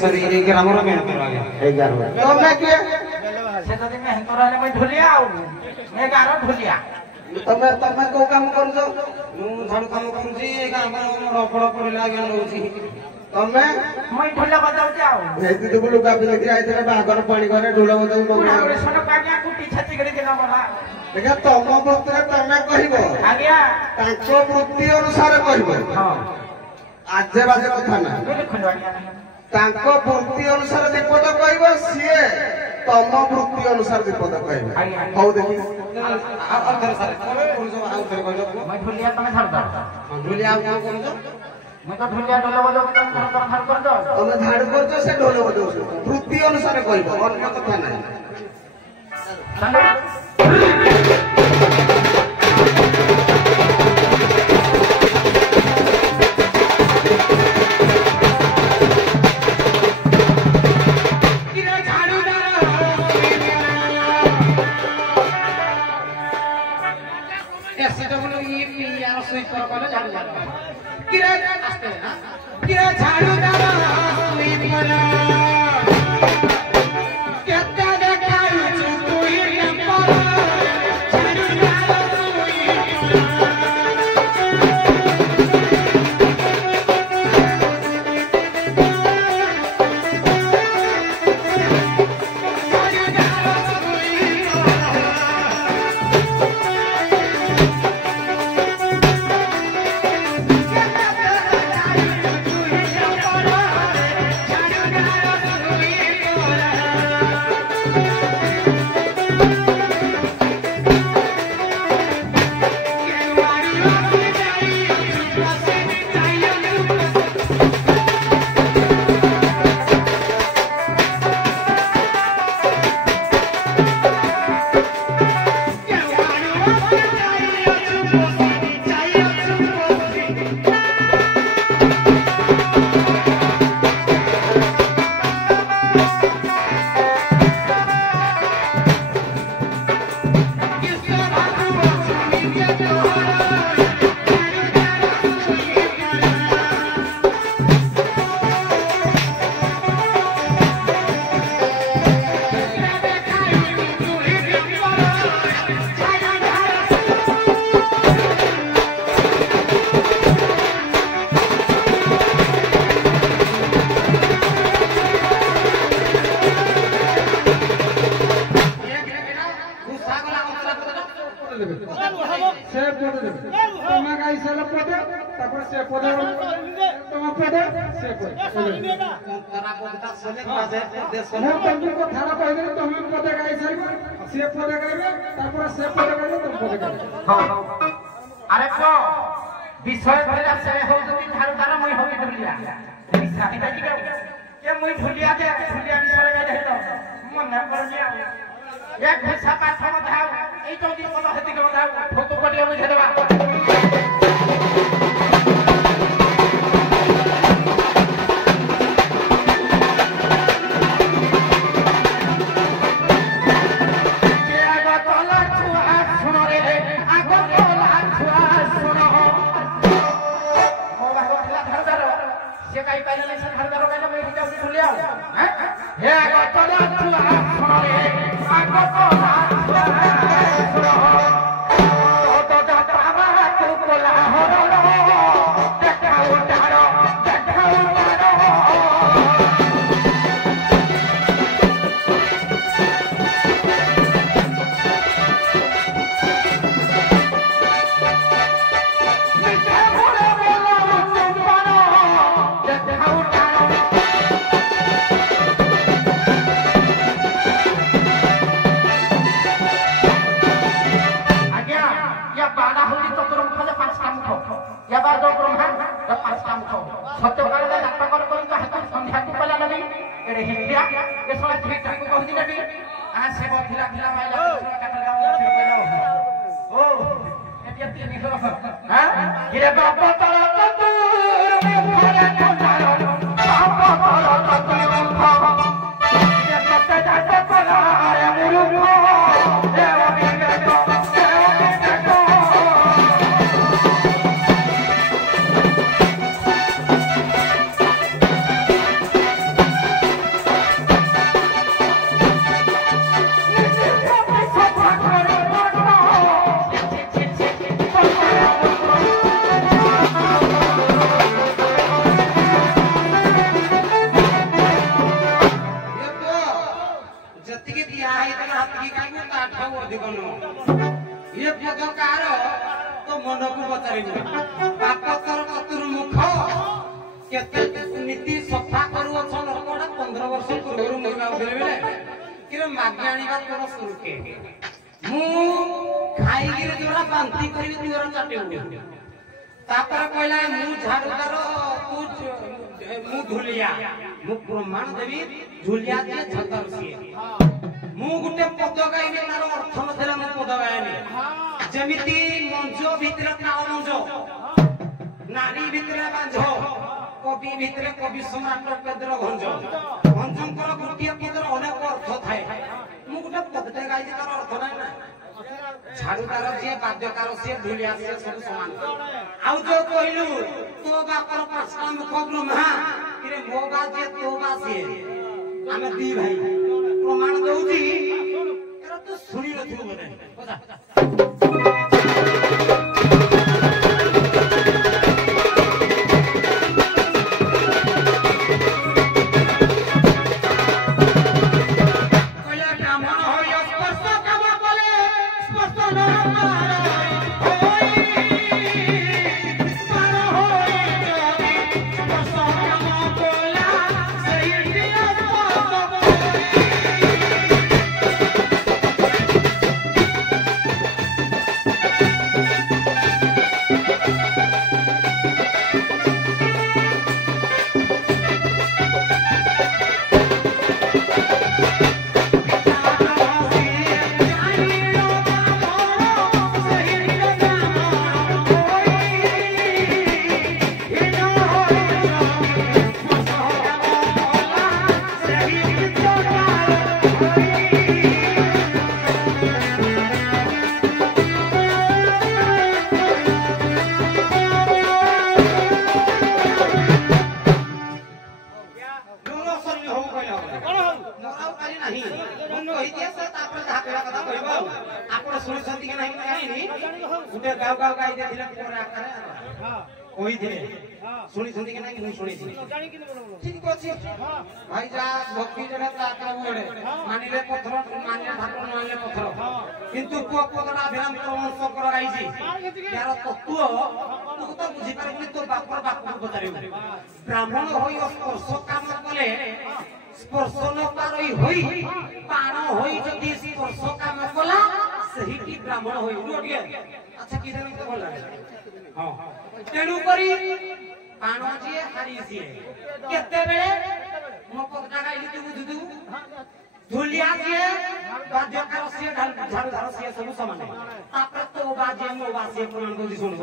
sorry 11 मोर मेहनत करा गया 11 तो मैं के से तो मेहनत कराले मैं ढोलिया आउ 11 ढोलिया तमे को काम करू जो मु झाड़ू काम करूची गां में पड़ पड़ लागे नउची तमे मैं ढोला बजाउ जाओ एति तो लुगा पे लगी आइतले बागर पानी करे ढोल बजाउ पूरा पूरा सोना पानिया कुटी छाती करे देना बोला देखा तम वृत्ति तमे कहबो आज्ञा तांको वृत्ति अनुसार कहबो हां आजे बाजे कथा ना बिल्कुल बढ़िया तांको वृत्ति अनुसार विपद कहबो सिए तम वृत्ति अनुसार विपद कहबो हौ देखि आउथर सारे आउथर कहलो मैं ढोलिया तमे धर दो ढोलिया आउ काम करू मैं तो ढोलिया ढोल बजाउ तमे धर कर दो तमे झाड़ करजो से ढोल बजाउ वृत्ति अनुसार कहबो अन्य कथा नहीं अरे को विषय भला से हो जति झाड़ू तारा मैं होई ढोलिया साथी दादी के मैं ढोलिया के ढोलिया विषय में दे तो मन न कर लिया एक भाषा पाठ में धाव ए तो दिन को हति के धाव फोटो कोटिया में घेरवा ପଦକାର ତୋ ମନକୁ ପଚାରିବୁ ବାପ ତୋର କତୁର ମୁଖ କେତେ ନୀତି ସଫା କରୁଅଛ ଲୋକଟା 15 ବର୍ଷ ପୂର୍ବରୁ ମୁଁ ଗାଉଥିଲି ବେଳେ କିରେ ମାଗି ଆଣିବା ତୋର ସୁରୁକେ ମୁଁ ଖାଇକିରି ଯୋରା ବାନ୍ତି କରିବି ତୋର ଚାଟିବୁ ତାପରେ କହିଲା ମୁଁ ଝାଡୁଦାର ମୁଁ ଧୁଲିଆ ମୁଁ ପ୍ରମାଣ ଦେବି ଝୁଲିଆ ଯିଏ ଛାତର ସିଏ ମୁଁ ଗୋଟେ ପଦ ଗାଇବି ତାର ଅର୍ଥ ନଥିଲା ମୁଁ ପଦ ଗାଏନି ଯେମିତି ମଞ୍ଜ ଭିତରେ ତାଳ ମଞ୍ଜ ନାରୀ ଭିତରେ ବାଞ୍ଝ କବି ଭିତରେ କବି ସମ୍ରାଟ ପେଦ୍ର ଭଞ୍ଜ ଭଞ୍ଜଙ୍କର ଗୋଟିଏ ପଦର ଅନେକ ଅର୍ଥ ଥାଏ ମୁଁ ଗୋଟେ ପଦଟେ ଗାଇଛି ତାର ଅର୍ଥ ନାହିଁ ନା ଝାଡୁଦାର ସିଏ ବାଦ୍ୟକାର ସିଏ ଧୁଲିଆ ସିଏ ସବୁ ସମାନ ଆଉ ଯୋଉ କହିଲୁ ତୋ ବାପର 5ଟା ମୁଖ ବ୍ରହ୍ମା କିରେ ମୋ ବା ଯିଏ ତୋ ବା ସିଏ ଆମେ ଦି ଭାଇ ପ୍ରମାଣ ଦଉଛି ଏରା ତୁ ଶୁଣି ନଥିବୁ ବୋଧେ ଶୁଣିଛନ୍ତି କି ନାଇଁ ମୁଁ ଶୁଣିଛି ଠିକ ଅଛି ଭାଇ ଯାହା ଭକ୍ତି ଜଣେ ତା କାମରେ ମାନିଲେ ପଥର ମାନିଲେ ଠାକୁର ମାନିଲେ ପଥର କିନ୍ତୁ ପୁଅ ପଦଟା ଅଭିରାମ ବଂଶ କରାଯାଇଛି यार ତତ୍ତ୍ୱ ତୁ ତ ବୁଝିପାରିବୁନି ତୋ ବାପର ବାପକୁ ପଚାରିବୁ ବ୍ରାହ୍ମଣ ହୋଇ ସ୍ପର୍ଶ କାମ କଲେ ସ୍ପର୍ଶ ନ ପାରଇ ହୋଇ ପାଣ ହୋଇ ଯଦି ସ୍ପର୍ଶ କାମ କଲା ସେହିଟି ବ୍ରାହ୍ମଣ ହୋଇ ଟିକେ ଆଚ୍ଛା କି ଜାଣି ତ ଭଲ ଲାଗେ ହଁ ତେଣୁ କରି ପାଣ ଯିଏ ହାରି ସିଏ କେତେବେଳେ ମୋ ପଦଟା ଗାଇଲି ତୁ ବୁଝୁଥିବୁ ଧୁଲିଆ ଯିଏ ବାଦ୍ୟକାର ସିଏ ଝାଡୁଧାର ସିଏ ସବୁ ସମାନ ତାପରେ ତୋ ବା ଯିଏ ମୋ ବା ସିଏ ପ୍ରମାଣ ଦଉଛି ଶୁଣୁ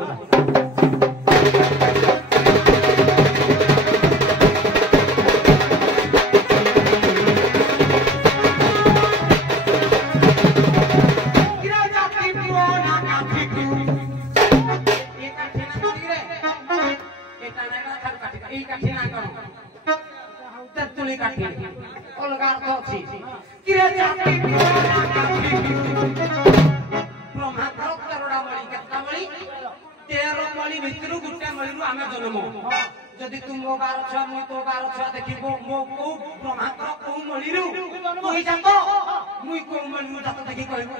যদি তু মো বার ছ মুই তো বার ছ দেখিব মো কো ব্রহ্মাত্র কো মলিরু তুই জাত মুই কো মলিরু জাত দেখি কইব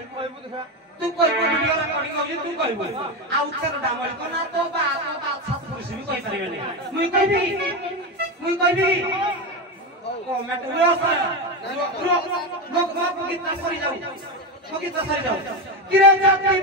তু কইব ভিডিও রেকর্ডিং হই তু কইব আ উচ্চার ডামলি কো না তো বা ছাত পুলিশ বি কই পারিবেনি মুই কইবি কমেন্ট রস গো গীত সরি যাও কিরে জাতি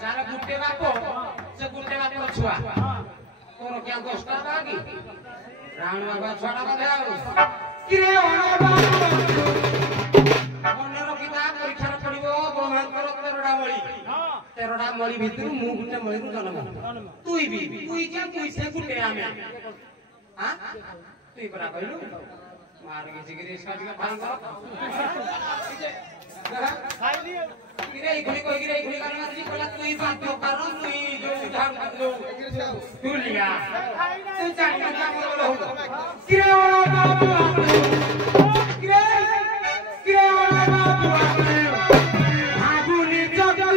যারা গুটে বাপ সে গুটে বাপর ছুয়া তোর কে 10টা বাকি রাউন্ড বাবা ছড়া বাদে আউ কিরে মনে রখিতা পরীক্ষা পড়িব ব্রহ্মাঙ্কর 13টা মଳି ভিতରୁ ମୁଁ ଗୁଟେ ମଳିରୁ ଜନ୍ମ ତୁଇ ବି ତୁଇ ଯେ ତୁଇ ସେ ଗୁଟେ ଆମେ ହାଁ ତୁଇ ପରା କହିଲୁ ମାର କିଛି କିଛି ସାଜିକା ଫାଙ୍ଗ ଖାଇଲି କିରେ ଇଗୁଳି କହିକିରେ ଇଗୁଳି କାରଣ ଆଜି କହିଲା ତୁଇ ବାଧ୍ୟ କାରଣ ତୁଇ ଯୋଉ ଧାମ ଯୋଉ ତୁଲିଆ ତୁଇ ଚାଲି ନା ମୋର ହଉ କିରେ ଓଲା ବାବୁ କିରେ କିରେ ଓଲା ବାବୁ ଆଗୁନି ଜଗୁ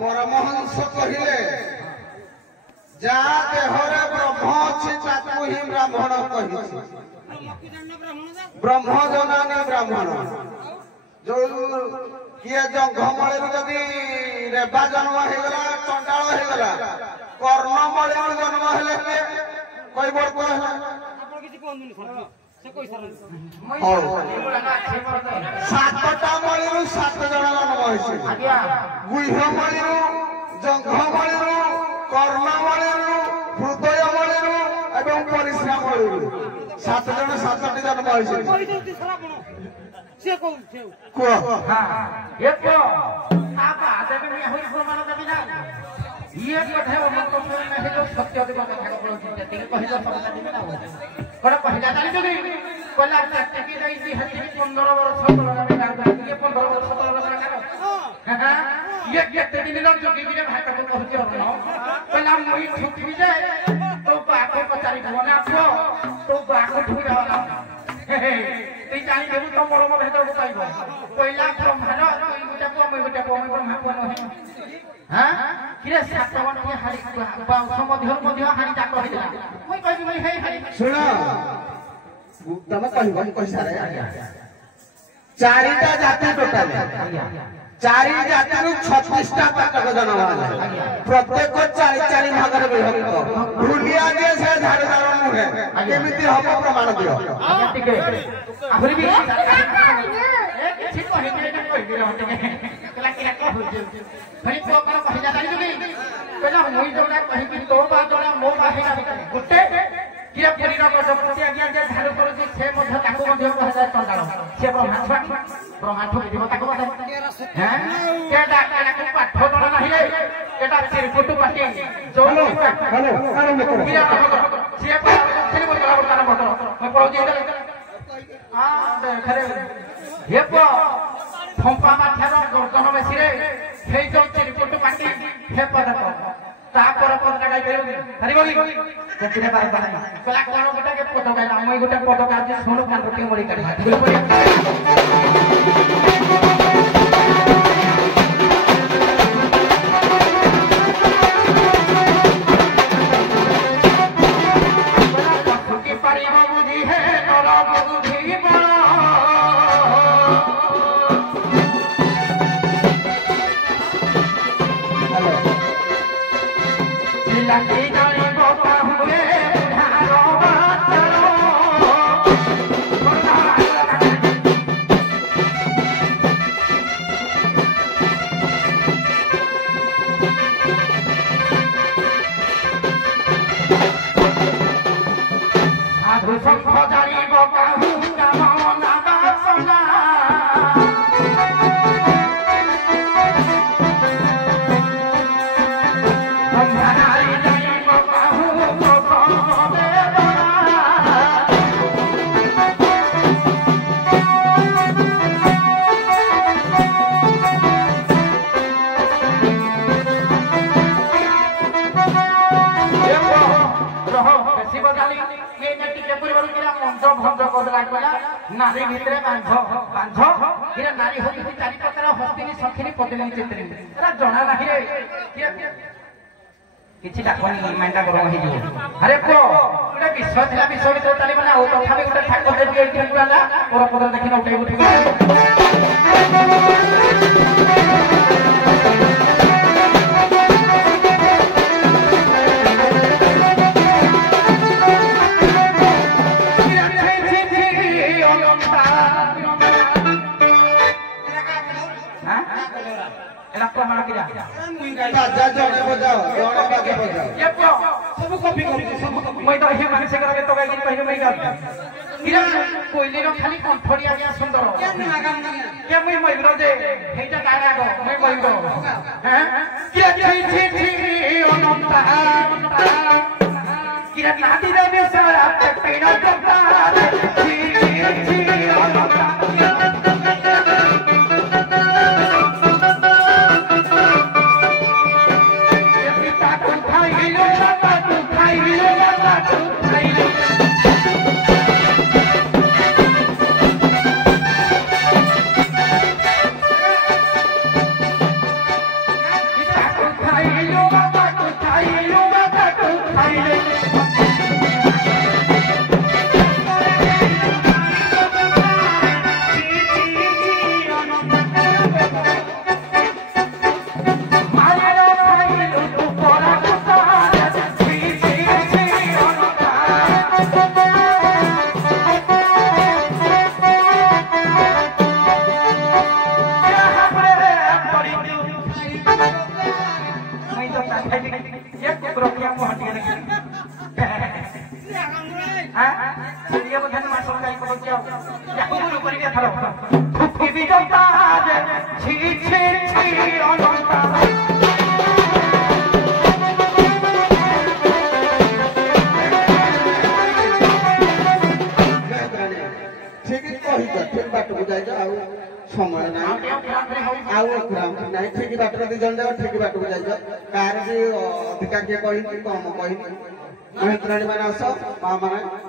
परमहंस कहिले जा देहरे ब्रह्म अछि ताकू ही ब्राह्मण कहिछि ब्रह्म जनानी ब्राह्मण जो किए जंघमळे जदि रेबा जन्म हे गला चंडाळ हे गला कर्णमळे जन्म हेले के कोई बड़ को है आपण किछि कोन से कोई सरन सातटा मळिरु 7 जण जन्म होइछि आज्ञा गुह्य मळिरु जंघ मळिरु कर्ण मळिरु हृदय मळिरु एवं परिश्रा मळिरु 7 जण 7टी जन्म होइछि से को हां एको आपा देबे मी होई प्रमाण देबे ना ये कथा वो मत को में है जो सत्य देबो कथा को बोलछि ते कहि दो सब देबे ना कोन पहिला ताली जदी कोला टकी जाईसी हती 15 वर्ष लगा ये 15 वर्ष लगा हां ये दिन दिन जोगी बिरे भाई को कहछि हो कोला मुई छुटी जाए तो बाको पचारी बना छो तो बाको ठुरा वाला हे ती जानी देबु तो मोर मोर हेतो पाइबो पहिला ब्रह्मार गुटा को मैं गुटा को मैं ब्रह्मा को नहीं हां किरे सातवन के हारी बाउस मध्य हारी जात होइला मैं कहबी मैं हे हारी सुनो तमे कहबो कहि सारे चारिटा जाति टोटल चारि जाति 36टा पाटक जन्म प्रत्येक 4 भागरे विभक्त भूलिया जे से झाड़दार मुहे केमिति हबो प्रमाण दियो ठीक है आहुरी भी ठीक कहि के कहि रहते कला किरा को हो जे भाई तो पर कहि जा दाली जुगी कहला मुई जोड़ा कहि कि तो बा जोड़ा मो पाहे ना गुटे किरा परीरा को प्रति आज्ञा जे झाड़ू करू से मध्य ताको मध्य कह जाय तंडाळ से ब्रह्मा ठोकी दिबो ताको हैं केडा केडा को पाठ जण नाही रे केडा चिरकुटु पाटी जोलो हेलो आरंभ करो किरा से पर खेली बोल गला तारा मत मैं पळो जे हां खरे हेपो फंपा माथार गर्दन बेसी रे हे जो चिरकुटु पाटी हे पदक तापर पदक गाई परबो हरिबो केतिने बार बार कला कोन गोटा के पदक गाई हम गोटा पदक आज सोनु कान रोटी मड़ी काढी पाठ वाला नारी भितरे बांध बांध ये नारी होती चारि प्रकार हस्तिनी सखिनी पत्नी चित्री एरा जणा नाही रे किछि डाकनी मेंटा गरम हे जो अरे को गोटे विश्व थिला विश्व तो ताली बना ओ तथापि गोटे ठाकुर देवी एठी वाला और पदर देखि न उठै उठै बाजा जणे बजाओ जणे बाजा बजाओ ये को सब कॉपी करी सब कॉपी मैं तो हे मानसे करके तो गाई पहिने मैं गा किरा कोइली रो खाली कंठोडिया गया सुंदर क्या ना काम नहीं के मैं मयूर दे हेटा गाना गो मैं मयूर हैं किरा छी छी छी अनंता किरा नाती रे में सारा पेड़ा करता छी छी अनंता समय ना ठीक बाट दी जन जाओ ठीक बाट को जाइयो कार भी अधिका के कहि कम कहि महेंद्राणी माने आस मां माने